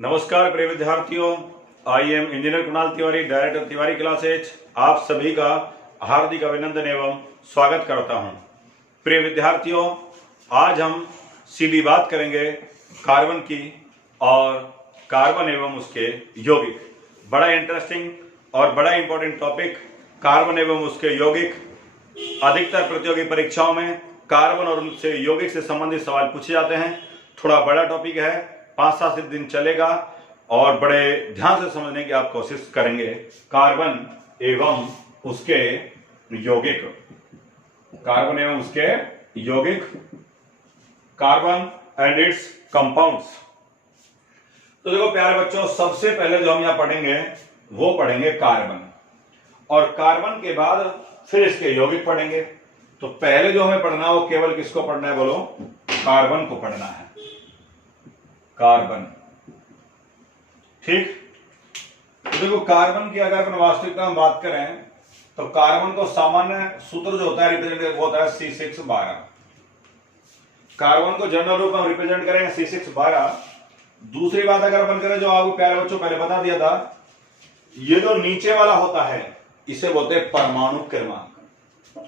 नमस्कार प्रिय विद्यार्थियों, I am engineer Kunal Tiwari, director Tiwari classes. आप सभी का हार्दिक अभिनंदन एवं स्वागत करता हूं। प्रिय विद्यार्थियों, आज हम सीधी बात करेंगे कार्बन की और कार्बन एवं उसके यौगिक। बड़ा इंटरेस्टिंग और बड़ा इंपॉर्टेंट टॉपिक कार्बन एवं उसके यौगिक। अधिकतर प्रतियोगी परीक्षाओं में कार्बन और उससे यौगिक से संबंधित सवाल पूछे जाते हैं। थोड़ा बड़ा टॉपिक है, 5-7 दिन चलेगा और बड़े ध्यान से समझने की आप कोशिश करेंगे। कार्बन एवं उसके यौगिक, कार्बन एवं उसके यौगिक, कार्बन एंड इट्स कंपाउंड्स। तो देखो प्यारे बच्चों, सबसे पहले जो हम यहां पढ़ेंगे वो पढ़ेंगे कार्बन, और कार्बन के बाद फिर इसके यौगिक पढ़ेंगे। तो पहले जो हमें पढ़ना है वो केवल किसको पढ़ना है, बोलो? कार्बन को पढ़ना है, कार्बन। ठीक। तो देखो कार्बन की अगर अपन वास्तविकता में बात करें तो कार्बन को सामान्य सूत्र जो होता है रिप्रेजेंट वो होता है C612। कार्बन को जनरल रूप में रिप्रेजेंट करेंगे C612। दूसरी बात अगर अपन करें, जो आपको प्यारे बच्चों पहले बता दिया था, ये जो नीचे वाला होता है इसे बोलते हैं परमाणु क्रमांक,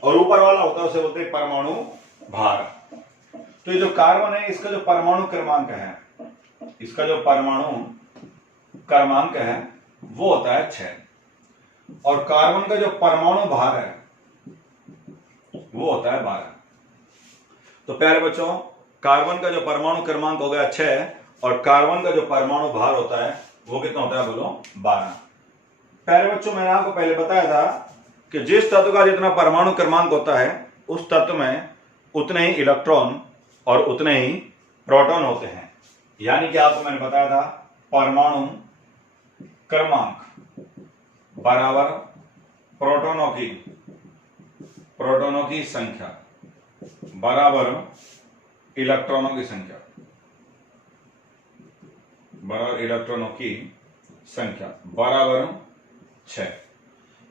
और ऊपर वाला होता है उसे बोलते हैं परमाणु भार। तो ये जो कार्बन है इसका जो परमाणु क्रमांक है, इसका जो परमाणु क्रमांक है वो होता है 6, और कार्बन का जो परमाणु भार है वो होता है 12। तो प्यारे बच्चों, कार्बन का जो परमाणु क्रमांक हो गया 6 और कार्बन का जो परमाणु भार होता है वो कितना होता है, बोलो? 12। प्यारे बच्चों, मैंने आपको पहले बताया था कि जिस तत्व का जितना परमाणु क्रमांक होता है उस तत्व में उतने ही इलेक्ट्रॉन और उतने ही प्रोटॉन होते हैं। यानी कि आपको मैंने बताया था परमाणु क्रमांक बराबर प्रोटॉनों की संख्या बराबर इलेक्ट्रॉनों की संख्या, बराबर 6।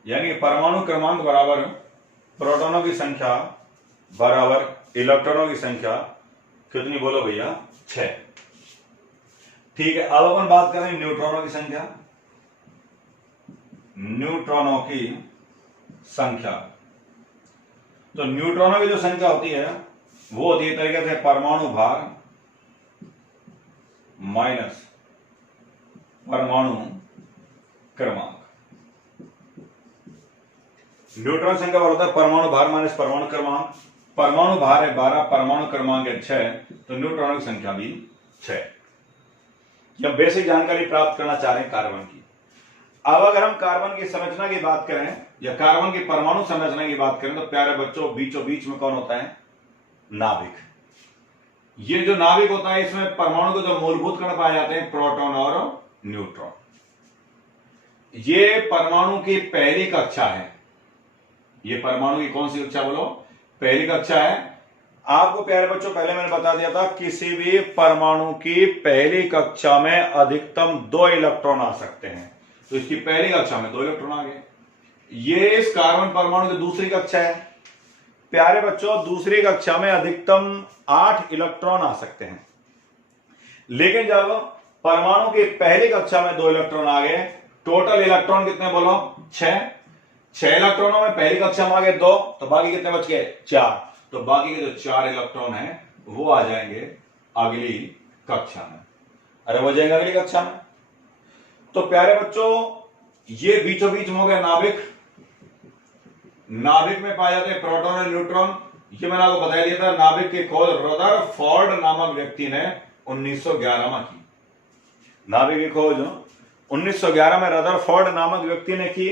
यानी परमाणु क्रमांक बराबर प्रोटॉनों की संख्या बराबर इलेक्ट्रॉनों की संख्या कितनी, बोलो भैया? 6। ठीक है। अब अपन बात करें न्यूट्रॉनों की संख्या। तो न्यूट्रॉनों की जो संख्या होती है वो होती है तरीके से परमाणु भार माइनस परमाणु क्रमांक। न्यूट्रॉन संख्या होता है परमाणु भार माइनस परमाणु क्रमांक। परमाणु भार है 12, परमाणु क्रमांक है 6, तो न्यूट्रॉनों की संख्या भी 6। हम बेसिक जानकारी प्राप्त करना चाह रहे हैं कार्बन की। अब अगर हम कार्बन की संरचना की बात करें या कार्बन की परमाणु संरचना की बात करें तो प्यारे बच्चों, बीचों बीच में कौन होता है? नाभिक। ये जो नाभिक होता है इसमें परमाणु के जो मूलभूत कण पाए जाते हैं, प्रोटॉन और न्यूट्रॉन। ये परमाणु की पहली कक्षा है। ये परमाणु की कौन सी कक्षा, बोलो? पहली कक्षा है। आपको प्यारे बच्चों पहले मैंने बता दिया था, किसी भी परमाणु की पहली कक्षा में अधिकतम 2 इलेक्ट्रॉन आ सकते हैं। तो इसकी पहली कक्षा में 2 इलेक्ट्रॉन आ गए। ये इस कार्बन परमाणु की दूसरी कक्षा है। प्यारे बच्चों, दूसरी कक्षा में अधिकतम 8 इलेक्ट्रॉन आ सकते हैं। लेकिन जब परमाणु की पहली कक्षा में 2 इलेक्ट्रॉन आ गए, टोटल इलेक्ट्रॉन कितने, बोलो? 6 इलेक्ट्रॉनों में पहली कक्षा में आ गए 2, तो बाकी कितने बच गए? 4। तो बाकी के जो 4 इलेक्ट्रॉन हैं वो आ जाएंगे अगली कक्षा में। अरे वो जाएंगे अगली कक्षा में। तो प्यारे बच्चों, ये बीचों बीच में हो गया नाभिक। नाभिक में पाए जाते हैं प्रोटॉन और न्यूट्रॉन। ये मैंने आपको बता दिया था, नाभिक की खोज रदरफोर्ड नामक व्यक्ति ने 1911 में की। नाभिक की खोज 1911 में रदरफोर्ड नामक व्यक्ति ने की।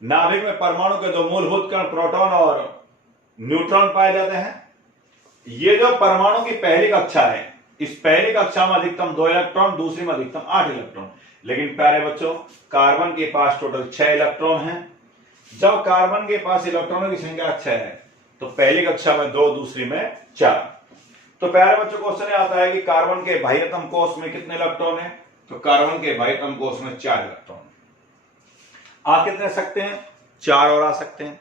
नाभिक में परमाणु के जो मूलभूत कण प्रोटॉन और न्यूट्रॉन पाए जाते हैं। ये जो परमाणु की पहली कक्षा है, इस पहली कक्षा में अधिकतम 2 इलेक्ट्रॉन, दूसरी में अधिकतम 8 इलेक्ट्रॉन। लेकिन प्यारे बच्चों, कार्बन के पास टोटल 6 इलेक्ट्रॉन हैं। जब कार्बन के पास इलेक्ट्रॉनों की संख्या 6 है तो पहली कक्षा में 2, दूसरी में 4। तो प्यारे बच्चों, क्वेश्चन आता है कि कार्बन के बाह्यतम कोष में कितने इलेक्ट्रॉन है? तो कार्बन के बाह्यतम कोष में 4 इलेक्ट्रॉन। आ कितने सकते हैं? 4 और आ सकते हैं।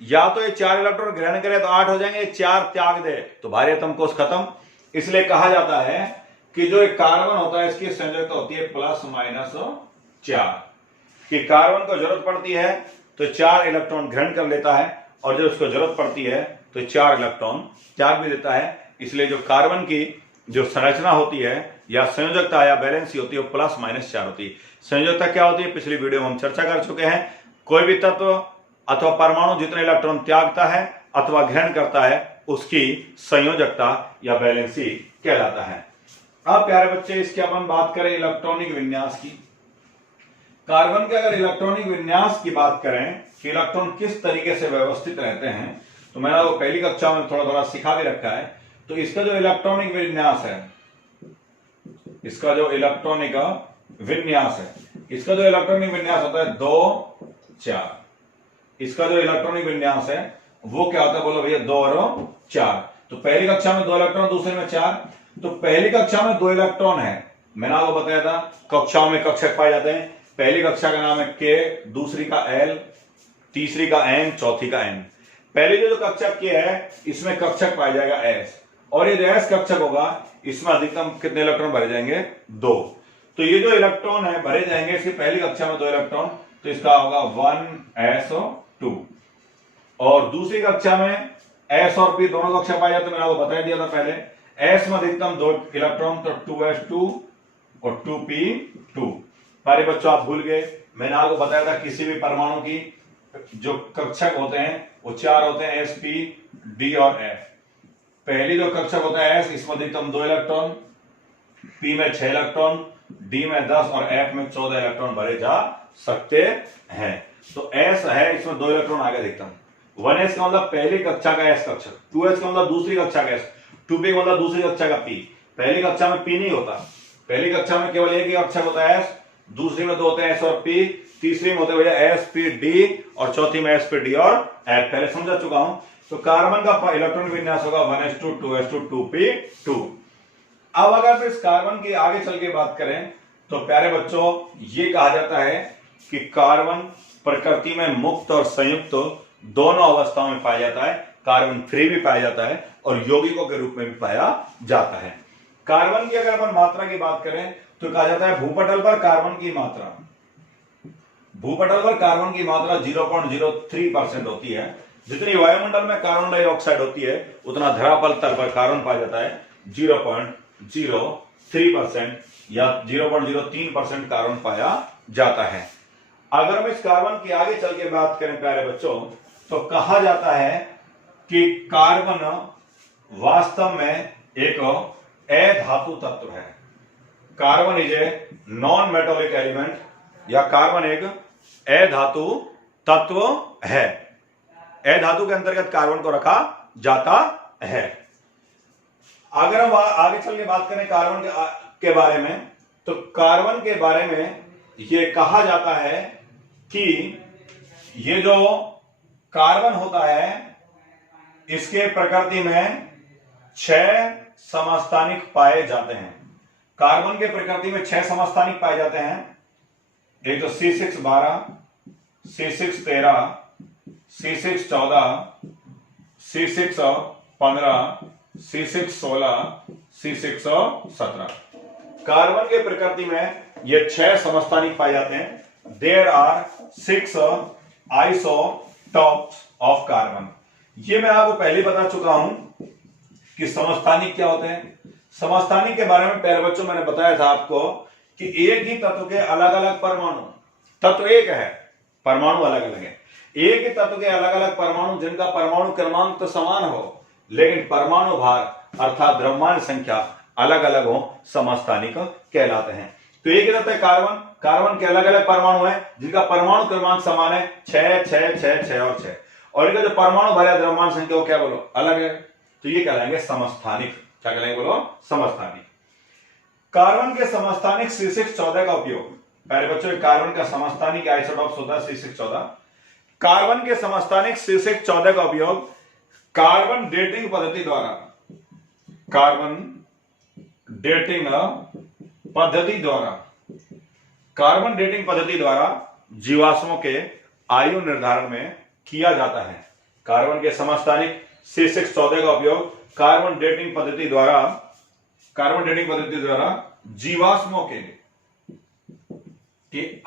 या तो ये 4 इलेक्ट्रॉन ग्रहण करे तो 8 हो जाएंगे, 4 त्याग दे तो बाह्यतम कोष खत्म। इसलिए कहा जाता है कि जो एक कार्बन होता है इसकी संयोजकता होती है ±4, कि कार्बन को जरूरत पड़ती है तो 4 इलेक्ट्रॉन ग्रहण कर लेता है और जब उसको जरूरत पड़ती है तो 4 इलेक्ट्रॉन त्याग भी देता है। इसलिए जो कार्बन की जो संरचना होती है या संयोजकता या बैलेंसी होती है वो ±4 होती है। संयोजकता क्या होती है पिछली वीडियो में हम चर्चा कर चुके हैं। कोई भी तत्व अथवा परमाणु जितने इलेक्ट्रॉन त्यागता है अथवा ग्रहण करता है उसकी संयोजकता या बैलेंसी कहलाता है। अब प्यारे बच्चे इसकी अपन बात करें इलेक्ट्रॉनिक विन्यास की। कार्बन के अगर इलेक्ट्रॉनिक विन्यास की बात करें कि इलेक्ट्रॉन किस तरीके से व्यवस्थित रहते हैं, तो मैंने आपको पहली कक्षा में थोड़ा थोड़ा सिखा भी रखा है। तो इसका जो इलेक्ट्रॉनिक विन्यास है, इसका जो इलेक्ट्रॉनिक विन्यास है, इसका जो इलेक्ट्रॉनिक विन्यास होता है 2 4। इसका जो इलेक्ट्रॉनिक विन्यास है वो क्या होता है, बोलो भैया 2 और 4। तो पहली कक्षा में 2 इलेक्ट्रॉन, दूसरे में 4। तो पहली कक्षा में 2 इलेक्ट्रॉन है, मैंने आपको बताया था कक्षाओं में कक्षक पाए जाते हैं। पहली कक्षा का नाम है K, दूसरी का L, तीसरी का M, चौथी का N। पहले जो कक्षक K है इसमें कक्षक पाया जाएगा S, और ये जो S कक्षक होगा इसमें अधिकतम कितने इलेक्ट्रॉन भरे जाएंगे, 2। तो ये जो इलेक्ट्रॉन है भरे जाएंगे इसकी पहली कक्षा में 2 इलेक्ट्रॉन, तो इसका होगा 1s2। और दूसरी कक्षा में S और P दोनों कक्षा पाए जाते, मैंने आपको बता दिया था पहले। S में अधिकतम 2 इलेक्ट्रॉन, तो 2s2 और 2p2। सारे बच्चों आप भूल गए, मैंने आपको बताया था किसी भी परमाणु की जो कक्षक होते हैं वो 4 होते हैं, S, P, D और F। पहली जो कक्षक होता है S, इसमें अधिकतम 2 इलेक्ट्रॉन, P में 6 इलेक्ट्रॉन, D में 10 और F में 14 इलेक्ट्रॉन भरे जा सकते हैं। तो S है, इसमें 2 इलेक्ट्रॉन आगे अधिकतम। 1s का मतलब पहली कक्षा का S कक्षक, 2s का मतलब दूसरी कक्षा का S, 2p का मतलब दूसरी कक्षा का P। पहली कक्षा में P नहीं होता, पहली कक्षा में केवल एक ही कक्षक होता है S, दूसरी में 2 होते हैं S और P, तीसरी में होते हैं भैया S, P, D और चौथी में S, P, D और F। पहले समझा चुका हूं। तो कार्बन का इलेक्ट्रॉनिक विन्यास होगा 1s2 2s2 2p2। अब अगर इस कार्बन की आगे चल के बात करें तो प्यारे बच्चों ये कहा जाता है कि कार्बन प्रकृति में मुक्त और संयुक्त दोनों अवस्थाओं में पाया जाता है। कार्बन फ्री भी पाया जाता है और यौगिकों के रूप में भी पाया जाता है। कार्बन की अगर अपन मात्रा की बात करें तो कहा जाता है भूपटल पर कार्बन की मात्रा, भूपटल पर कार्बन की मात्रा 0.03% होती है। जितनी वायुमंडल में कार्बन डाइऑक्साइड होती है उतना धरातल पर कार्बन पाया जाता है 0.03% या 0.03% कार्बन पाया जाता है। अगर हम इस कार्बन की आगे चल के बात करें प्यारे बच्चों तो कहा जाता है कि कार्बन वास्तव में एक अधातु तत्व है। Carbon is a non metallic element, या कार्बन एक अधातु तत्व है। अधातु के अंतर्गत कार्बन को रखा जाता है। अगर हम आगे चल के बात करें कार्बन के बारे में तो कार्बन के बारे में यह कहा जाता है कि ये जो कार्बन होता है इसके प्रकृति में 6 समस्थानिक पाए जाते हैं। कार्बन के प्रकृति में 6 समस्थानिक पाए जाते हैं। एक तो C612, C613, C614, C615, C616, C617। Carbon के प्रकृति में ये 6 समस्थानिक पाए जाते हैं। There are 6 isotopes of carbon. ये मैं आपको पहले बता चुका हूं कि समस्थानिक क्या होते हैं। समस्थानिक के बारे में पहले बच्चों मैंने बताया था आपको कि एक ही तत्व के अलग अलग परमाणु, तत्व एक है, परमाणु अलग अलग है। एक ही तत्व के अलग अलग परमाणु जिनका परमाणु क्रमांक तो समान हो लेकिन परमाणु भार अर्थात द्रव्यमान संख्या अलग अलग हो, समस्थानिक कहलाते हैं। तो एक ही तत्व है कार्बन, कार्बन के अलग अलग परमाणु है जिनका परमाणु क्रमांक समान है 6 6 6 6 और 6, और इनका जो परमाणु भार या द्रव्यमान संख्या वो क्या बोलो अलग है, तो ये कहलाएंगे समस्थानिक। क्या कहलाएंगे बोलो, समस्थानिक। कार्बन के समस्थानिक C614 का उपयोग, पहले बच्चों कार्बन का समस्थानिक आइसोटॉप्स होता है C614। कार्बन के समस्थानिक C614 का उपयोग कार्बन डेटिंग पद्धति द्वारा, कार्बन डेटिंग पद्धति द्वारा, कार्बन डेटिंग पद्धति द्वारा जीवाश्मों के आयु निर्धारण में किया जाता है। कार्बन के समस्थानिक C614 का उपयोग कार्बन डेटिंग पद्धति द्वारा कार्बन डेटिंग पद्धति द्वारा जीवाश्मों के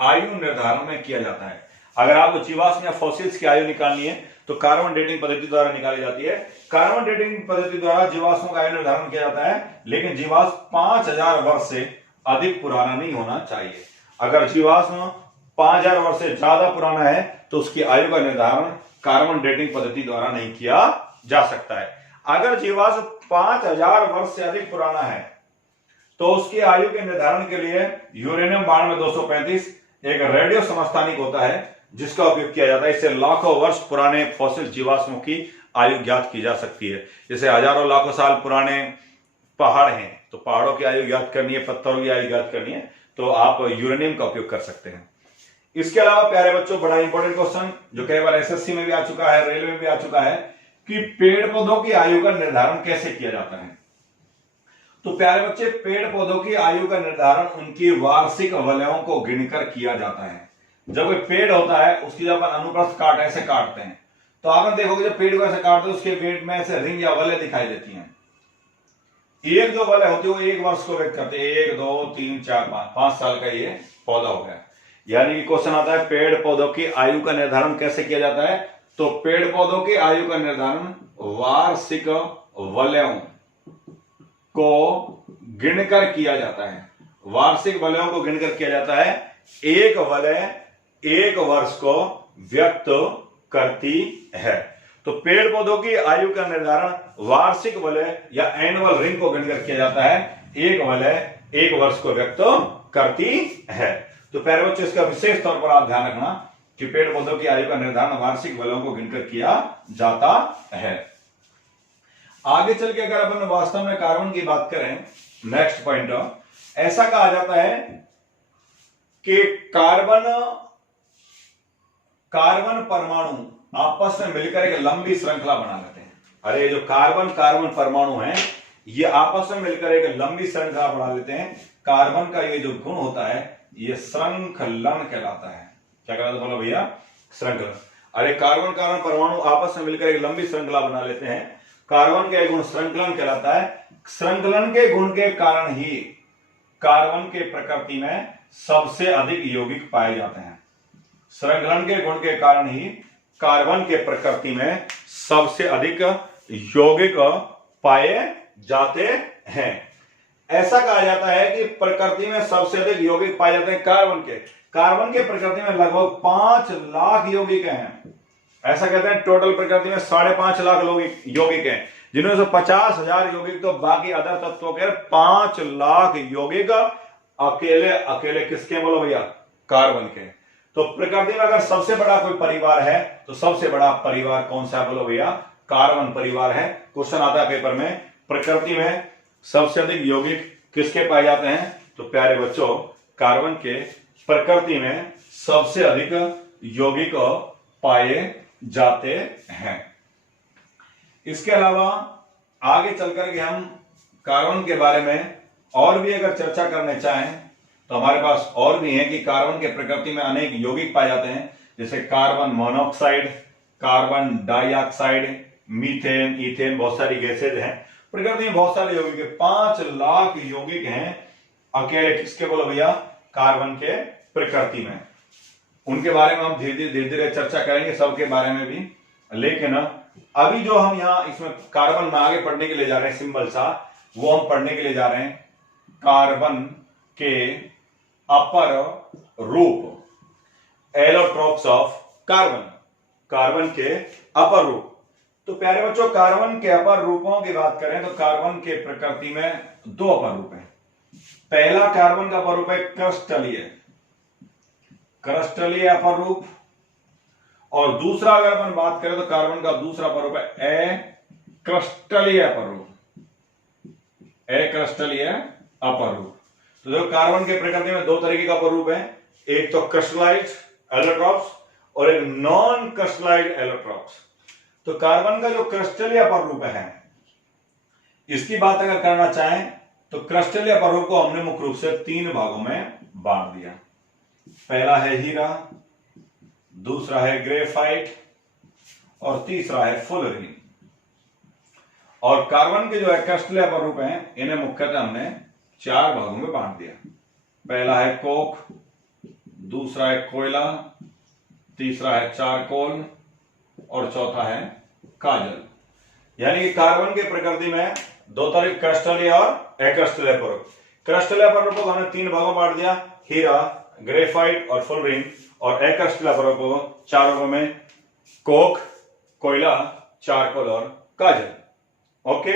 आयु निर्धारण में किया जाता है। अगर आपको जीवाश्म या फॉसिल्स की आयु निकालनी है तो कार्बन डेटिंग पद्धति द्वारा निकाली जाती है। कार्बन डेटिंग पद्धति द्वारा जीवाश्मों का आयु निर्धारण किया जाता है, लेकिन जीवाश्म 5000 वर्ष से अधिक पुराना नहीं होना चाहिए। अगर जीवाश्म 5000 वर्ष से ज्यादा पुराना है तो उसकी आयु का निर्धारण कार्बन डेटिंग पद्धति द्वारा नहीं किया जा सकता है। अगर जीवाश्म 5000 वर्ष से अधिक पुराना है तो उसकी आयु के निर्धारण के लिए यूरेनियम 9235 एक रेडियो समस्थानिक होता है जिसका उपयोग किया जाता है। इससे लाखों वर्ष पुराने फॉसिल जीवाश्मों की आयु ज्ञात की जा सकती है। जैसे हजारों लाखों साल पुराने पहाड़ हैं तो पहाड़ों की आयु ज्ञात करनी है, पत्थरों की आयु ज्ञात करनी है तो आप यूरेनियम का उपयोग कर सकते हैं। इसके अलावा प्यारे बच्चों, बड़ा इंपॉर्टेंट क्वेश्चन जो कई बार एसएससी में भी आ चुका है, रेलवे में भी आ चुका है कि पेड़ पौधों की आयु का निर्धारण कैसे किया जाता है। तो प्यारे बच्चे, पेड़ पौधों की आयु का निर्धारण उनकी वार्षिक वलयों को गिनकर किया जाता है। जब कोई पेड़ होता है उसकी जब अपन अनुप्रस्थ काट ऐसे काटते हैं तो आपने देखोगे जब पेड़ को ऐसे काटते हैं उसके वेट में ऐसे रिंग या वलय दिखाई देती हैं। एक जो वलय होती है वो एक वर्ष को व्यक्त करते हैं, 1 2 3 4 5 साल का ये पौधा हो गया। यानी क्वेश्चन आता है पेड़ पौधों की आयु का निर्धारण कैसे किया जाता है। तो पेड़ पौधों की आयु का निर्धारण वार्षिक वलयों को गिनकर किया जाता है। वार्षिक वलयों को गिनकर किया जाता है। एक वलय 1 वर्ष को व्यक्त करती है। तो पेड़ पौधों की आयु का निर्धारण वार्षिक वलय या एनुअल रिंग को गिनकर किया जाता है। एक वलय 1 वर्ष को व्यक्त करती है। तो प्यारे बच्चों, इसका विशेष तौर पर आप ध्यान रखना कि पेड़ पौधों की आयु का निर्धारण वार्षिक वलयों को गिनकर किया जाता है। आगे चल के अगर अपन वास्तव में कार्बन की बात करें, नेक्स्ट पॉइंट, ऐसा कहा जाता है कि कार्बन परमाणु आपस में मिलकर एक लंबी श्रृंखला बना लेते हैं। अरे जो कार्बन परमाणु हैं ये आपस में मिलकर एक लंबी श्रृंखला बना लेते हैं। कार्बन का ये जो गुण होता है ये श्रृंखलन कहलाता है। क्या कहलाता है बोलो भैया? श्रृंखलन। अरे कार्बन परमाणु आपस में मिलकर एक लंबी श्रृंखला बना लेते हैं। कार्बन का गुण श्रृंखलन कहलाता है। श्रृंखलन के गुण के कारण ही कार्बन के प्रकृति में सबसे अधिक यौगिक पाए जाते हैं। श्रृंखलन के गुण के कारण ही कार्बन के प्रकृति में सबसे अधिक यौगिक पाए जाते हैं। ऐसा कहा जाता है कि प्रकृति में सबसे अधिक यौगिक पाए जाते हैं कार्बन के प्रकृति में लगभग 5 लाख यौगिक हैं। ऐसा कहते हैं टोटल प्रकृति में 5.5 लाख यौगिक हैं, जिनमें से 50,000 यौगिक तो बाकी अदर तत्वों के 5 लाख यौगिक अकेले किसके बोलो भैया? कार्बन के। तो प्रकृति में अगर सबसे बड़ा कोई परिवार है तो सबसे बड़ा परिवार कौन सा बोलो भैया? कार्बन परिवार है। क्वेश्चन आता है पेपर में, प्रकृति में सबसे अधिक यौगिक किसके पाए जाते हैं? तो प्यारे बच्चों, कार्बन के प्रकृति में सबसे अधिक यौगिक पाए जाते हैं। इसके अलावा आगे चलकर के हम कार्बन के बारे में और भी अगर चर्चा करने चाहें तो हमारे पास और भी है कि कार्बन के प्रकृति में अनेक यौगिक पाए जाते हैं, जैसे carbon monoxide, carbon dioxide, methane, ethane, बहुत सारी गैसेज हैं। प्रकृति में बहुत सारे यौगिक है, 5 लाख यौगिक हैं अकेले किसके बोलो भैया? कार्बन के प्रकृति में। उनके बारे में हम धीरे धीरे चर्चा करेंगे, सबके बारे में भी। लेकिन अभी जो हम यहाँ इसमें कार्बन में आगे पढ़ने के लिए जा रहे हैं सिंबल सा, वो हम पढ़ने के लिए जा रहे हैं कार्बन के अपर रूप, एलोट्रोप्स ऑफ कार्बन के अपर रूप। तो प्यारे बच्चों, कार्बन के अपर रूपों की बात करें तो कार्बन के प्रकृति में 2 अपर रूप हैं। पहला कार्बन का अपर रूप है क्रिस्टलीय अपर रूप, और दूसरा अगर अपन बात करें तो कार्बन का दूसरा अपर रूप है अक्रिस्टलीय अपर रूप। अक्रिस्टलीय अपर रूप। तो जो कार्बन के प्रकृति में 2 तरीके का अपर रूप है, एक तो क्रिस्टलाइज्ड एलोट्रॉप्स और एक नॉन क्रिस्टलाइज्ड एलोट्रॉप्स। तो कार्बन का जो क्रिस्टलीय अपर रूप है, इसकी बात अगर करना चाहें तो क्रिस्टलीय अपर रूप को हमने मुख्य रूप से 3 भागों में बांट दिया। पहला है हीरा, दूसरा है ग्रेफाइट और तीसरा है फुलरीन। और कार्बन के जो एक्स्ट्रा अपरूप हैं इन्हें मुख्यतः हमने 4 भागों में बांट दिया। पहला है कोक, दूसरा है कोयला, तीसरा है चारकोल और चौथा है काजल। यानी कि कार्बन की प्रकृति में 2 तरह क्रिस्टलीय और अक्रिस्टलीय अपरूप। क्रिस्टलीय अपरूप को हमने 3 भागों में बांट दिया, हीरा, ग्रेफाइट और फुलरिन, और अक्रिस्टलीय अपरूप को 4 भागों में, कोक, कोयला, चारकोल और काजल। ओके,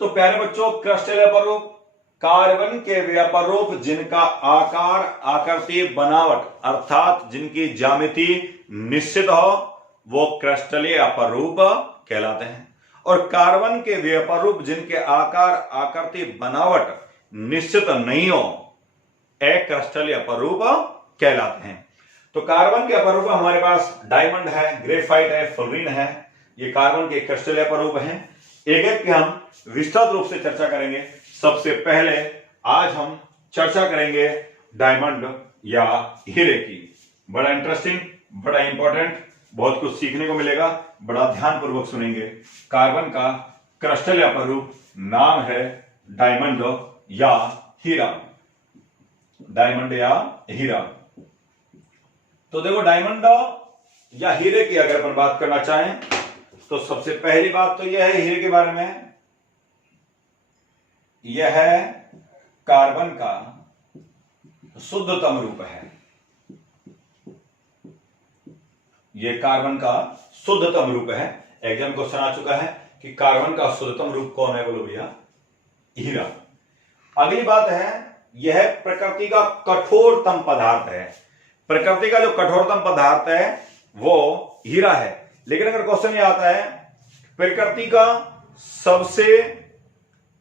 तो प्यारे बच्चों, क्रिस्टलीय अपरूप कार्बन के वे अपरूप जिनका आकार, आकृति, बनावट अर्थात जिनकी ज्यामिति निश्चित हो वो क्रिस्टलीय अपरूप कहलाते हैं, और कार्बन के वे अपरूप जिनके आकार, आकृति, बनावट निश्चित नहीं हो अक्रिस्टलीय अपरूप कहलाते हैं। तो कार्बन के अपरूप हमारे पास डायमंड है, ग्रेफाइट है, फुलरिन है, ये कार्बन के क्रिस्टलीय अपरूप हैं। एक एक की हम विस्तृत रूप से चर्चा करेंगे। सबसे पहले आज हम चर्चा करेंगे डायमंड या हीरे की। बड़ा इंटरेस्टिंग, बड़ा इंपॉर्टेंट, बहुत कुछ सीखने को मिलेगा, बड़ा ध्यानपूर्वक सुनेंगे। कार्बन का क्रिस्टलीय अपरूप नाम है डायमंड या हीरा। डायमंड या हीरा। तो देखो, डायमंड या हीरे की अगर अपन बात करना चाहें तो सबसे पहली बात तो यह है हीरे के बारे में, यह है कार्बन का शुद्धतम रूप है। यह कार्बन का शुद्धतम रूप है। एग्जाम क्वेश्चन आ चुका है कि कार्बन का शुद्धतम रूप कौन है, बोलो भैया, हीरा। अगली बात है, यह प्रकृति का कठोरतम पदार्थ है। प्रकृति का जो कठोरतम पदार्थ है वो हीरा है। लेकिन अगर क्वेश्चन ये आता है प्रकृति का सबसे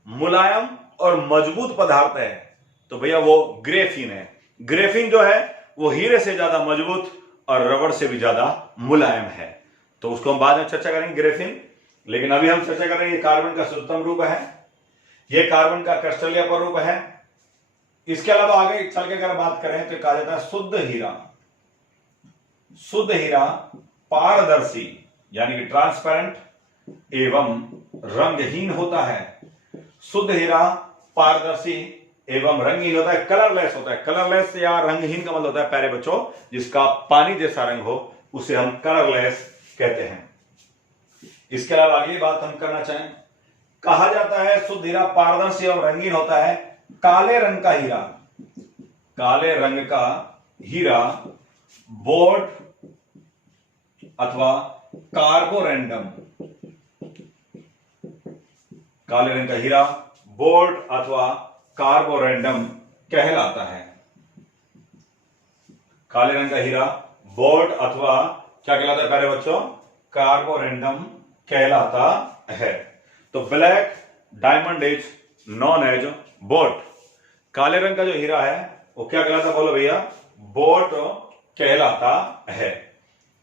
मुलायम और मजबूत पदार्थ है, तो भैया वो ग्रेफीन है। ग्रेफीन जो है वो हीरे से ज्यादा मजबूत और रबड़ से भी ज्यादा मुलायम है। तो उसको हम बाद में चर्चा करेंगे ग्रेफीन। लेकिन अभी हम चर्चा कर रहे हैं ये कार्बन का शुद्धतम रूप है, ये कार्बन का क्रिस्टलीय अपरूप है। इसके अलावा आगे चल के अगर बात करें तो कहा जाता है शुद्ध हीरा। शुद्ध हीरा पारदर्शी यानी कि ट्रांसपेरेंट एवं रंगहीन होता है। शुद्ध हीरा पारदर्शी एवं रंगहीन होता है, कलरलेस होता है। कलरलेस या रंगहीन का मतलब होता है प्यारे बच्चों जिसका पानी जैसा रंग हो, उसे हम कलरलेस कहते हैं। इसके अलावा अगली बात हम करना चाहें, कहा जाता है शुद्ध हीरा पारदर्शी एवं रंगीन होता है। काले रंग का हीरा, काले रंग का हीरा बोर्ड अथवा कार्बोरेंडम, काले रंग का हीरा बोर्ड अथवा कार्बोरेंडम कहलाता है। काले रंग का हीरा बोर्ड अथवा क्या कहलाता है प्यारे बच्चों, कार्बोरेंडम कहलाता है। तो black diamond is known as bort. काले रंग का जो हीरा है वो क्या कहलाता है, बोलो भैया, बोट कहलाता है।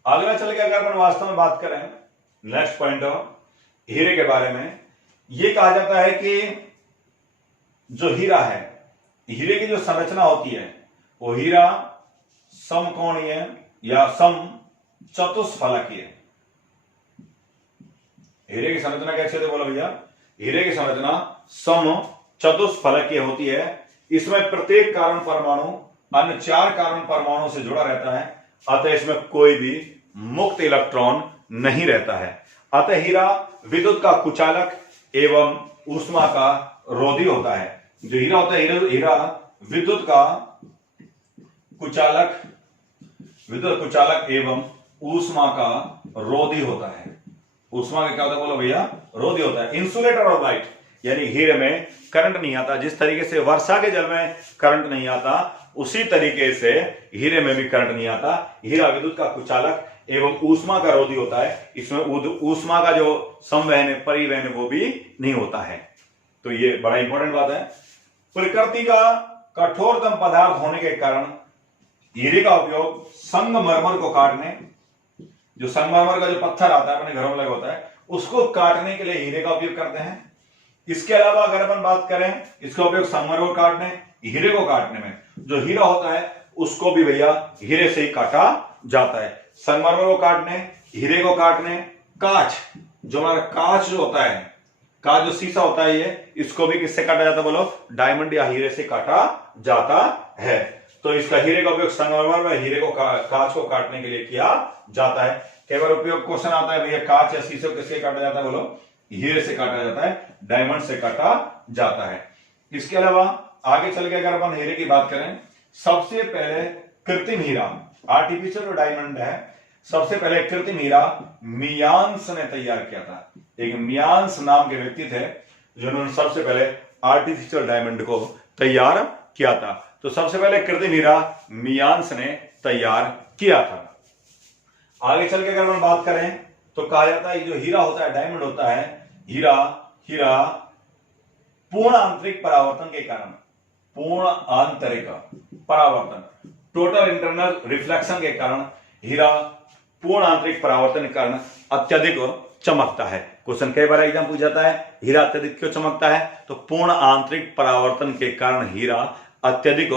अगला चल के अगर अपन वास्तव में बात करें नेक्स्ट पॉइंट हीरे के बारे में, यह कहा जाता है कि जो हीरा है, हीरे की जो संरचना होती है वो हीरा समकोणीय या सम चतुष्फलकीय। हीरे की संरचना कैसे होती है बोलो भैया, हीरे की संरचना सम चतुष्फलकीय होती है। इसमें प्रत्येक कार्बन परमाणु अन्य 4 कार्बन परमाणुओं से जुड़ा रहता है, अतः इसमें कोई भी मुक्त इलेक्ट्रॉन नहीं रहता है। अतः हीरा विद्युत का कुचालक एवं ऊष्मा का रोधी होता है। जो हीरा होता है, हीरा विद्युत का कुचालक एवं ऊष्मा का रोधी होता है। ऊष्मा का क्या होता है बोलो भैया, रोधी होता है। इंसुलेटर ऑफ लाइट, यानी हीरे में करंट नहीं आता। जिस तरीके से वर्षा के जल में करंट नहीं आता, उसी तरीके से हीरे में भी करंट नहीं आता। हीरा विद्युत का कुचालक एवं ऊष्मा का रोधी होता है। इसमें ऊष्मा का जो संवहन है, परिवहन है, वो भी नहीं होता है। तो ये बड़ा इंपॉर्टेंट बात है। प्रकृति का कठोरतम पदार्थ होने के कारण हीरे का उपयोग संगमरमर को काटने, जो संगमरमर का जो पत्थर आता है अपने घरों में लगा होता है, उसको काटने के लिए हीरे का उपयोग करते हैं। इसके अलावा अगर अपन बात करें, इसका उपयोग संगमरमर को काटने, हीरे को काटने में, जो हीरा होता है उसको भी भैया हीरे से ही काटा जाता है। संगमरमर को काटने, हीरे को काटने, कांच जो हमारा कांच जो होता है, कांच जो शीशा होता है, ये इसको भी किससे काटा जाता है बोलो? डायमंड या हीरे से काटा जाता है। तो इसका हीरे का उपयोग संगमरमर में हीरे को कांच को काटने के लिए किया जाता है। कई बार उपयोग क्वेश्चन आता है भैया कांच या शीशे को किससे काटा जाता है बोलो? हीरे से काटा जाता है, डायमंड से काटा जाता है। इसके अलावा आगे चल के अगर अपन हीरे की बात करें, सबसे पहले कृत्रिम हीरा, आर्टिफिशियल डायमंड है, सबसे पहले कृत्रिम हीरा मियांस ने तैयार किया था। एक मियांस नाम के व्यक्ति थे जिन्होंने सबसे पहले आर्टिफिशियल डायमंड को तैयार किया था। तो सबसे पहले कृत्रिम हीरा मियांस ने तैयार किया था। आगे चल के अगर हम बात करें तो कहा जाता है जो हीरा होता है, डायमंड होता है, हीरा पूर्ण आंतरिक परावर्तन के कारण, पूर्ण आंतरिक परावर्तन, टोटल इंटरनल रिफ्लेक्शन के कारण हीरा पूर्ण आंतरिक परावर्तन के कारण अत्यधिक चमकता है। क्वेश्चन कई बार एग्जाम पूछ जाता है हीरा अत्यधिक क्यों चमकता है? तो पूर्ण आंतरिक परावर्तन के कारण हीरा अत्यधिक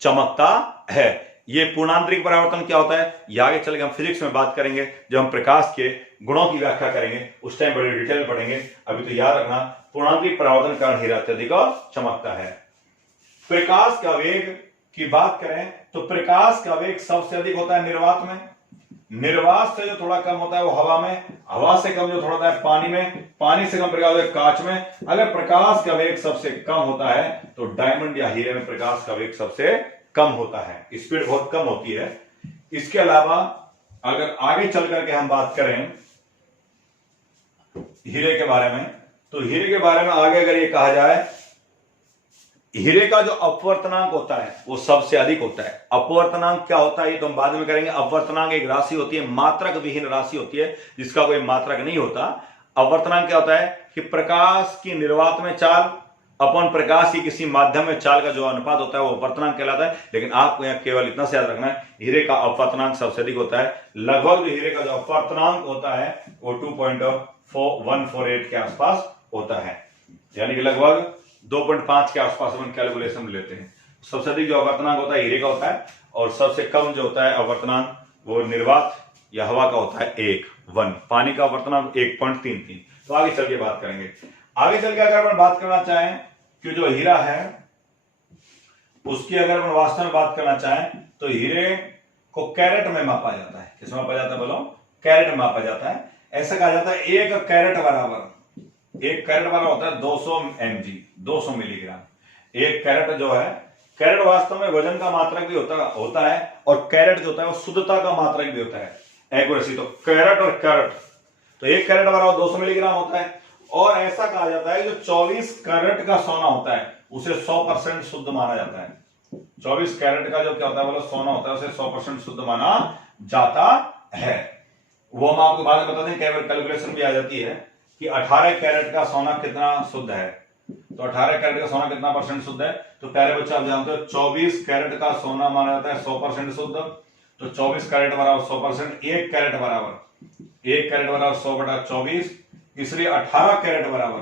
चमकता है। ये पूर्णांतरिक परावर्तन क्या होता है ये आगे चल के हम फिजिक्स में बात करेंगे, जब हम प्रकाश के गुणों की व्याख्या करेंगे उस टाइम बड़े डिटेल में पढ़ेंगे। अभी तो याद रखना पूर्णांतरिक परावर्तन के कारण हीरा अत्यधिक चमकता है। प्रकाश का वेग की बात करें तो प्रकाश का वेग सबसे अधिक होता है निर्वात में, निर्वात से जो थोड़ा कम होता है वो हवा में, हवा से कम जो थोड़ा होता है पानी में, पानी से कम प्रकाश वेग कांच में। अगर प्रकाश का वेग सबसे कम होता है तो डायमंड या हीरे में प्रकाश का वेग सबसे कम होता है, स्पीड बहुत कम होती है। इसके अलावा अगर आगे चल करके हम बात करें हीरे के बारे में, तो हीरे के बारे में आगे अगर ये कहा जाए हीरे का जो अपवर्तनांक होता है वो सबसे अधिक होता है। अपवर्तनांक क्या होता है ये तो हम बाद में करेंगे। अपवर्तनांक एक राशि होती है, मात्रक विहीन राशि होती है जिसका कोई मात्रक नहीं होता। अपवर्तनांक क्या होता है कि प्रकाश की निर्वात में चाल अपन प्रकाश की किसी माध्यम में चाल का जो अनुपात होता है वो अपवर्तनांक कहलाता है। लेकिन आपको यहाँ केवल इतना से याद रखना है हीरे का अपवर्तनांक सबसे अधिक होता है। लगभग जो हीरे का जो अपवर्तनांक होता है वो 2.148 के आसपास होता है, यानी कि लगभग 2.5 के आसपास अपन कैलकुलेशन लेते हैं। सबसे अधिक जो अपवर्तनांक होता है हीरे का होता है और सबसे कम जो होता है अपवर्तनांक वो निर्वात या हवा का होता है 1, पानी का अपवर्तनांक 1.33। तो आगे चल के बात करेंगे। आगे चल के अगर अपन बात करना चाहें कि जो हीरा है उसकी अगर अपन वास्तव में बात करना चाहें तो हीरे को कैरेट में मापा जाता है। किस मापा जाता है बोलो? कैरेट में मापा जाता है। ऐसा कहा जाता है एक कैरेट बराबर होता है 200 mg, 200 मिलीग्राम। एक कैरेट जो है, कैरेट वास्तव में वजन का मात्रक भी होता है और कैरेट जो होता है वो शुद्धता का मात्रक भी होता है, एक्यूरेसी। तो कैरेट और कैरेट, तो एक कैरेट बराबर 200 मिलीग्राम होता है। और ऐसा कहा जाता है जो 24 कैरेट का सोना होता है उसे 100% शुद्ध माना जाता है। 24 कैरेट का जो क्या होता है बोलो सोना होता है उसे 100% शुद्ध माना जाता है। वो हम आपको बाद में बता दें, कई बार कैलकुलेशन भी आ जाती है कि 18 कैरेट का सोना कितना शुद्ध है। तो 18 कैरेट का सोना कितना परसेंट शुद्ध है? तो प्यारे बच्चे आप जानते हो 24 कैरेट का सोना माना जाता है 100% शुद्ध। तो 24 कैरेट बराबर 100%, एक कैरेट बराबर 100/24, इसलिए 18 कैरेट बराबर,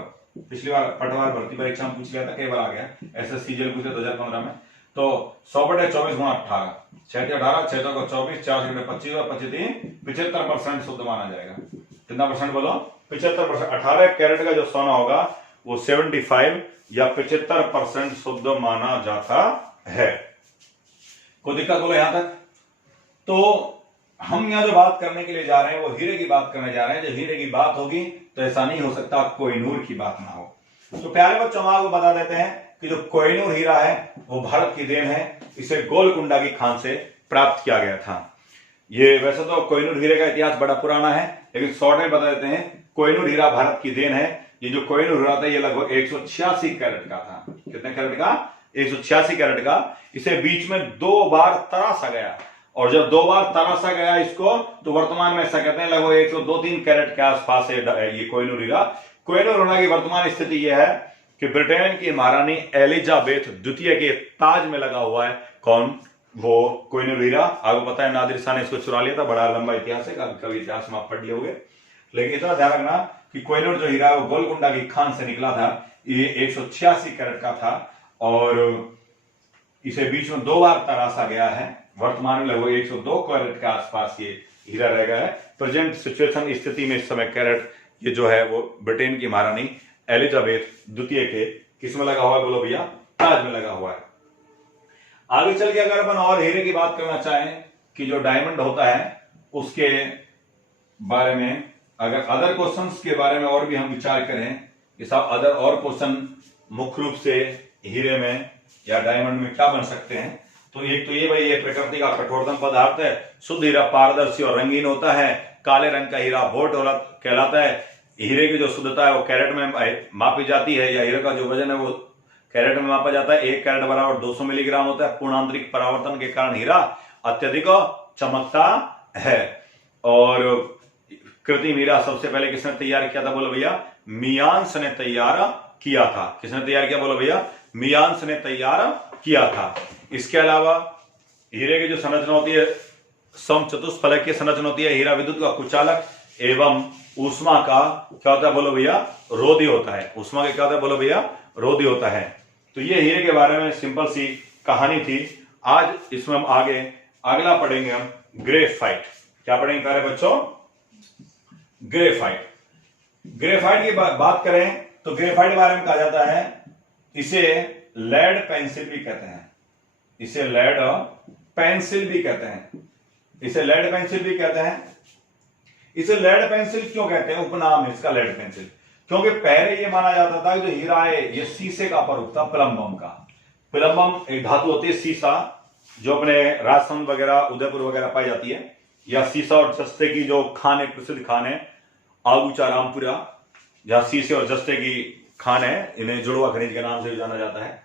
पिछली बार पटवार भर्ती परीक्षा में पूछ लिया था, कई बार आ गया, SSCGL पूछे 2015 में। तो 100/24 गुणा 18, 6 18, 6 को 24, 4 25 और 25 75% शुद्ध माना जाएगा। कितना परसेंट बोलो? 75%। 18 कैरेट का जो सोना होगा वो 75 या 75% शुद्ध माना जाता है। कोई दिक्कत बोलो यहां तक? तो हम यहां जो बात करने के लिए जा रहे हैं वो हीरे की बात करने जा रहे हैं। जब हीरे की बात होगी तो ऐसा नहीं हो सकता कोहिनूर की बात ना हो। तो प्यारे बच्चों आपको बता देते हैं कि जो कोहिनूर हीरा है वो भारत की देन है। इसे गोलकुंडा की खान से प्राप्त किया गया था। ये वैसे तो कोहिनूर हीरे का इतिहास बड़ा पुराना है, लेकिन शॉर्ट में बता देते हैं कोहिनूर हीरा भारत की देन है। ये जो कोहिनूर हीरा था ये लगभग 186 कैरेट का था। कितने कैरेट का? 186 कैरेट का। इसे बीच में 2 बार तराशा गया और जब 2 बार तराशा गया इसको तो वर्तमान में ऐसा कहते हैं लगभग 102-3 कैरेट के आसपास ये कोहिनूर हीरा। कोहिनूर हीरा की वर्तमान स्थिति यह है कि ब्रिटेन की महारानी एलिजाबेथ द्वितीय के ताज में लगा हुआ है। कौन? वो कोहिनूर हीरा। आपको पता है नादिर शाह ने इसको चुरा लिया था। बड़ा लंबा इतिहास है, कभी इतिहास में आप पढ़ लिए होंगे, लेकिन इतना ध्यान रखना कि कोहिनूर जो हीरा वो गोलकुंडा की खान से निकला था। ये 186 कैरेट का था और इसे बीच में 2 बार तराशा गया है। वर्तमान में लगभग 102 कैरेट के आसपास ये हीरा रह गया है। प्रेजेंट सिचुएशन स्थिति में इस समय कैरेट ये जो है वो ब्रिटेन की महारानी एलिजाबेथ द्वितीय के किस में लगा हुआ है बोलो भैया, ताज में लगा हुआ है। आगे चल के अगर अपन और हीरे की बात करना चाहें कि जो डायमंड होता है उसके बारे में, अगर अदर क्वेश्चंस के बारे में और भी हम विचार करें कि साहब अदर और क्वेश्चन मुख्य रूप से हीरे में या डायमंड में क्या बन सकते हैं, तो एक तो ये भाई ये प्रकृति का कठोरतम पदार्थ है, शुद्ध हीरा पारदर्शी और रंगीन होता है, काले रंग का हीरा वोट कहलाता है, हीरे की जो शुद्धता है वो कैरेट में मापी जाती है, या हीरे का जो वजन है वो कैरेट में मापा जाता है, 1 कैरेट बराबर 200 मिलीग्राम होता है। पूर्णांतरिक परावर्तन के कारण हीरा अत्यधिक चमकता है। और कृत्रिम हीरा सबसे पहले किसने तैयार किया था बोलो भैया, मियांस ने तैयार किया था। किसने तैयार किया बोलो भैया, मियांस ने तैयार किया था। इसके अलावा हीरे की जो संरचना होती है समचतुष्फलक की संरचना होती है, हीरा विद्युत का कुचालक एवं ऊष्मा का क्या होता है बोलो भैया, रोधी होता है। ऊष्मा का क्या होता है बोलो भैया, रोधी होता है। तो ये हीरे के बारे में सिंपल सी कहानी थी। आज इसमें हम आगे अगला पढ़ेंगे हम ग्रेफाइट। क्या पढ़ेंगे प्यारे बच्चों, ग्रेफाइट। ग्रेफाइट की बात करें तो ग्रेफाइट के बारे में कहा जाता है इसे लेड पेंसिल भी कहते हैं, इसे लेड पेंसिल भी कहते हैं, इसे लेड पेंसिल भी कहते हैं। इसे लेड पेंसिल क्यों कहते हैं, उपनाम है इसका लेड पेंसिल, क्योंकि पहले ये माना जाता था कि जो हीरा है ये शीशे का स्वरूप था, प्लम्बम का। प्लम्बम एक धातु होती है शीशा, जो अपने राजस्थान वगैरह उदयपुर वगैरह पाई जाती है, या शीशा और जस्ते की जो खान है, प्रसिद्ध खान है आगूचा रामपुरा, जहां शीशे और जस्ते की खान है, इन्हें जुड़वा खनिज के नाम से जाना जाता है।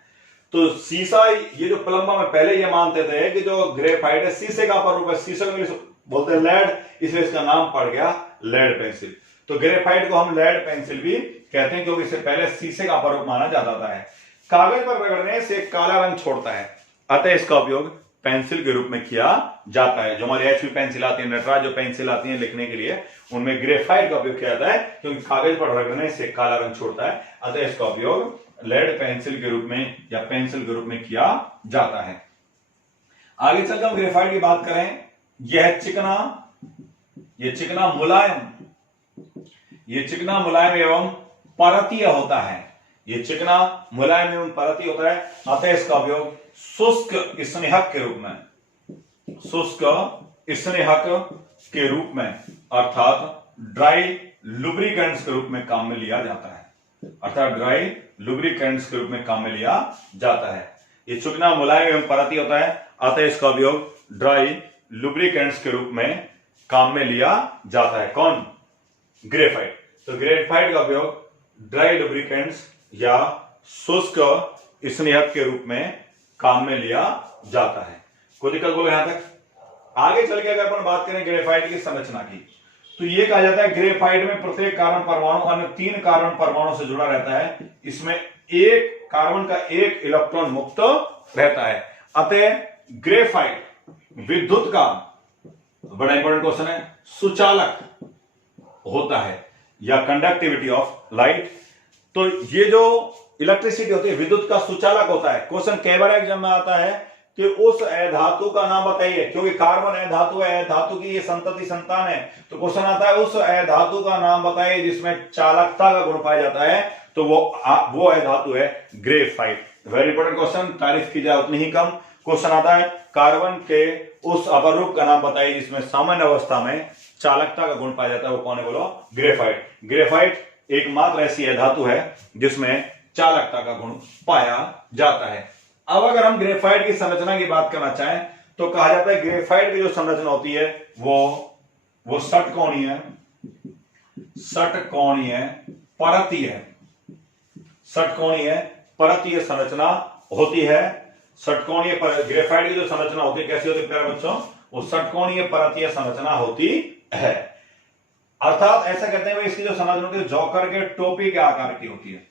तो शीशा, ये जो प्लम्बम में पहले ये मानते थे कि जो ग्रेफाइट है शीशे का स्वरूप है, शीशे को बोलते हैं लेड, इसलिए इसका नाम पड़ गया लेड पेंसिल। तो ग्रेफाइट को हम लेड पेंसिल भी कहते हैं क्योंकि इससे पहले शीशे का स्वरूप माना जाता है। कागज पर रगड़ने से काला रंग छोड़ता है, अतः इसका उपयोग पेंसिल के रूप में किया जाता है। जो हमारी एचबी पेंसिल आती है, नटराज जो पेंसिल आती है लिखने के लिए, उनमें ग्रेफाइट का उपयोग किया जाता है क्योंकि कागज पर रगड़ने से काला रंग छोड़ता है, अतः इसका उपयोग लेड पेंसिल के रूप में या पेंसिल के रूप में किया जाता है। आगे चलकर हम ग्रेफाइट की बात करें, यह चिकना मुलायम, ये चिकना मुलायम एवं परतीय होता है, ये चिकना मुलायम एवं परतीय होता है, अतः इसका उपयोग शुष्क स्नेहक के रूप में, शुष्क स्नेहक के रूप में अर्थात ड्राई लुब्रिकेंट्स के रूप में काम में लिया जाता है, अर्थात ड्राई लुब्रिकेंट्स के रूप में काम में लिया जाता है। ये चिकना मुलायम एवं परतीय होता है, अतः इसका उपयोग ड्राई लुब्रिकेंट्स के रूप में काम में लिया जाता है। कौन, ग्रेफाइट। तो ग्रेफाइट का उपयोग ड्राई लुब्रिकेंट्स या शुष्क स्नेहक के रूप में काम में लिया जाता है। कोई दिक्कत बोलो यहां तक। आगे चल के अगर अपन बात करें ग्रेफाइट की संरचना की, तो यह कहा जाता है ग्रेफाइट में प्रत्येक कार्बन परमाणु अन्य 3 कार्बन परमाणु से जुड़ा रहता है, इसमें एक कार्बन का 1 इलेक्ट्रॉन मुक्त रहता है, अतः ग्रेफाइट विद्युत का, बड़ा इंपॉर्टेंट क्वेश्चन है, सुचालक होता है या कंडक्टिविटी ऑफ लाइट। तो ये जो इलेक्ट्रिसिटी होती है विद्युत का सुचालक होता है। क्वेश्चन कई बार एग्जाम में आता है कि उस अधातु का नाम बताइए, क्योंकि कार्बन अधातु है, अधातु की ये संतति संतान है, तो क्वेश्चन आता है उस अधातु का नाम बताइए जिसमें चालकता का गुण पाया जाता है, तो वो अधातु है ग्रेफाइट। वेरी इंपॉर्टेंट क्वेश्चन, तारीफ की जाए उतनी ही कम। क्वेश्चन आता है कार्बन के उस अपरूप का नाम बताइए जिसमें सामान्य अवस्था में चालकता का गुण पाया जाता है, वो कौन है बोलो, ग्रेफाइट। ग्रेफाइट एकमात्र ऐसी धातु है जिसमें चालकता का गुण पाया जाता है। अब अगर हम ग्रेफाइट की संरचना की बात करना चाहें तो कहा जाता है ग्रेफाइट की जो संरचना होती है वो षटकोणीय परतीय, षटकोणीय परतीय संरचना होती है। षटकोणीय ग्रेफाइट की जो संरचना होती है कैसी होती है प्यारे बच्चों, वो षटकोणीय परतीय संरचना होती है। अर्थात ऐसा कहते हैं इसकी जो संरचना होती है जोकर के टोपी के आकार की होती है,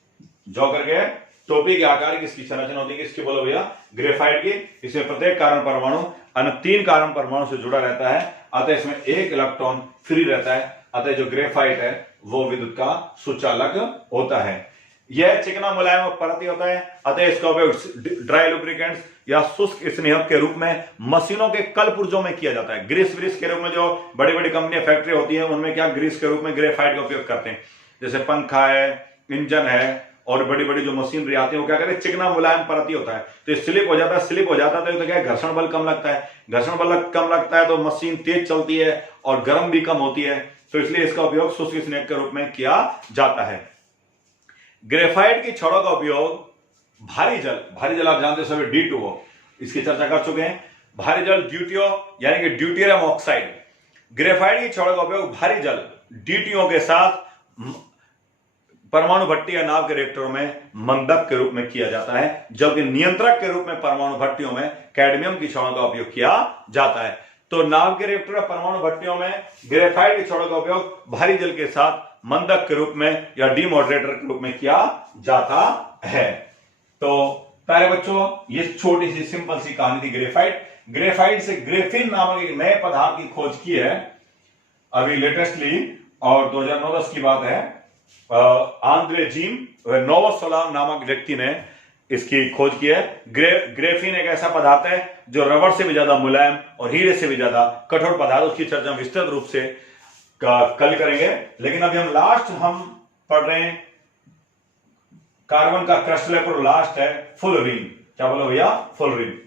जोकर के टोपी के आकार की इसकी संरचना होती है। किसकी बोलो भैया, ग्रेफाइट की। इसमें प्रत्येक कार्बन परमाणु अन्य 3 कार्बन परमाणु से जुड़ा रहता है, अतः इसमें 1 इलेक्ट्रॉन फ्री रहता है, अतः जो ग्रेफाइट है वो विद्युत का सुचालक होता है। यह चिकना मुलायम और परती होता है, अतः इसका उपयोग ड्राई लुब्रिकेंट्स या शुष्क स्नेहक के रूप में मशीनों के कल पुर्जों में किया जाता है। ग्रीस व्रीस के रूप में जो बड़ी बड़ी कंपनियां फैक्ट्री होती है उनमें क्या ग्रीस के रूप में ग्रेफाइट का उपयोग करते हैं। जैसे पंखा है, इंजन है और बड़ी बड़ी जो मशीनरी आती है वो क्या करते हैं, चिकना मुलायम परती होता है, तो ये स्लिप हो जाता है। स्लिप हो जाता है तो क्या है, घर्षण बल कम लगता है। घर्षण बल कम लगता है तो मशीन तेज चलती है और गर्म भी कम होती है, तो इसलिए इसका उपयोग शुष्क स्नेहक के रूप में किया जाता है। ग्रेफाइट की छड़ों का उपयोग भारी जल आप जानते हो सभी D2O, इसकी चर्चा कर चुके हैं। भारी जल ड्यूटियो यानी कि ड्यूटेरियम ऑक्साइड, ग्रेफाइट की छड़ों का उपयोग भारी जल DTO के साथ परमाणु भट्टी या नाव के रिएक्टरों में मंदक के रूप में किया जाता है, जबकि नियंत्रक के रूप में परमाणु भट्टियों में कैडमियम की छड़ों का उपयोग किया जाता है। तो नाव के रिएक्टर और परमाणु भट्टियों में ग्रेफाइट की छड़ों का उपयोग भारी जल के साथ मंदक के रूप में या डीमॉडरेटर के रूप में किया जाता है। तो प्यारे बच्चों, ये छोटी सी सिंपल सी कहानी थी ग्रेफाइट। ग्रेफाइट से ग्रेफिन नामक एक नए पदार्थ की खोज की है अभी लेटेस्टली, और 2009-10 की बात है। आंद्रे जीम नोवोसोलाम नामक व्यक्ति ने इसकी खोज की है। ग्रेफिन एक ऐसा पदार्थ है जो रबड़ से भी ज्यादा मुलायम और हीरे से भी ज्यादा कठोर पदार्थ, उसकी चर्चा विस्तृत रूप से कल करेंगे। लेकिन अभी हम पढ़ रहे हैं कार्बन का क्रिस्टल पर लास्ट है फुलरीन। क्या बोलो भैया, फुलरीन।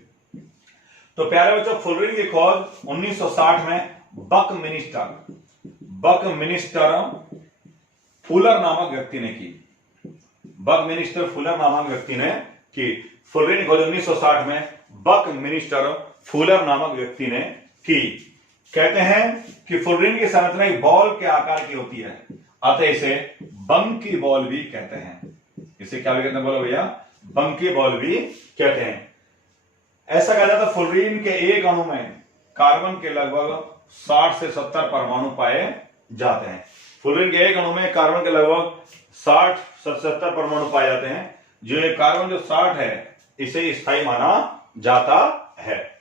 तो प्यारे बच्चों, फुलरीन की खोज 1960 में बकमिनिस्टर फुलर नामक व्यक्ति ने की। बकमिनिस्टर फुलर नामक व्यक्ति ने की। फुलरीन की खोज 1960 में बकमिनिस्टर फुलर नामक व्यक्ति ने की। कहते हैं कि फुलरीन की संरचना एक बॉल के आकार की होती है, अतः इसे बंकी बॉल भी कहते हैं। इसे क्या भी कहते हैं, बोलो भैया, बंकी बॉल भी कहते हैं। ऐसा कहा जाता है फुलरीन के एक अणु में कार्बन के लगभग 60 से 70 परमाणु पाए जाते हैं। फुलरीन के एक अणु में कार्बन के लगभग 60 से 70 परमाणु पाए जाते हैं। जो ये कार्बन जो 60 है इसे स्थायी माना जाता है।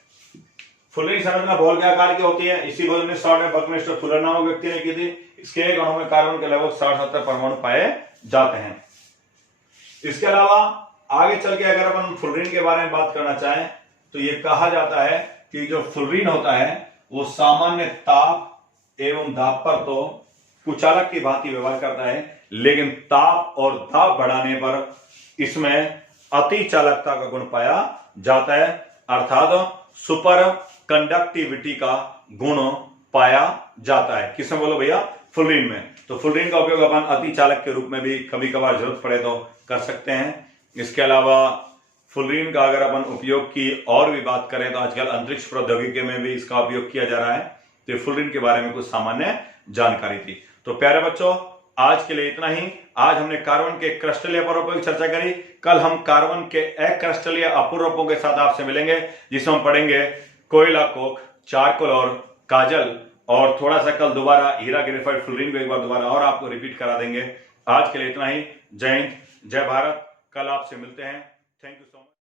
फुलरीन संरचना बॉल के आकार की होती है। इसी खोज 1960 में बकमिनिस्टर फुलर नामक व्यक्ति ने की थी। इसके एक अणु में कार्बन के लगभग 60-70 परमाणु पाए जाते हैं। इसके अलावा आगे चल के अगर अपन फुलरीन के बारे में बात करना चाहें तो यह कहा जाता है कि जो फुलरीन होता है वो सामान्य ताप एवं दाब पर तो कुचालक की भांति व्यवहार करता है, लेकिन ताप और दाब बढ़ाने पर इसमें अति चालकता का गुण पाया जाता है, अर्थात सुपर कंडक्टिविटी का गुण पाया जाता है। किसमें बोलो भैया, फुलरीन में। तो फुलरीन का उपयोग अपन अति चालक के रूप में भी कभी कभार जरूरत पड़े तो कर सकते हैं। इसके अलावा फुलरीन का अगर अपन उपयोग की और भी बात करें तो आजकल अंतरिक्ष प्रौद्योगिकी में भी इसका उपयोग किया जा रहा है। तो फुलरीन के बारे में कुछ सामान्य जानकारी थी। तो प्यारे बच्चों, आज के लिए इतना ही। आज हमने कार्बन के क्रिस्टलीय अपरूपों की चर्चा करी। कल हम कार्बन के अक्रिस्टलीय अपरूपों के साथ आपसे मिलेंगे, जिसमें हम पढ़ेंगे कोयला कोक, चारकोल और काजल, और थोड़ा सा कल दोबारा हीरा ग्रेफाइट फुलरीन को एक बार दोबारा और आपको रिपीट करा देंगे। आज के लिए इतना ही। जय हिंद, जय भारत। कल आपसे मिलते हैं। Thank you so much.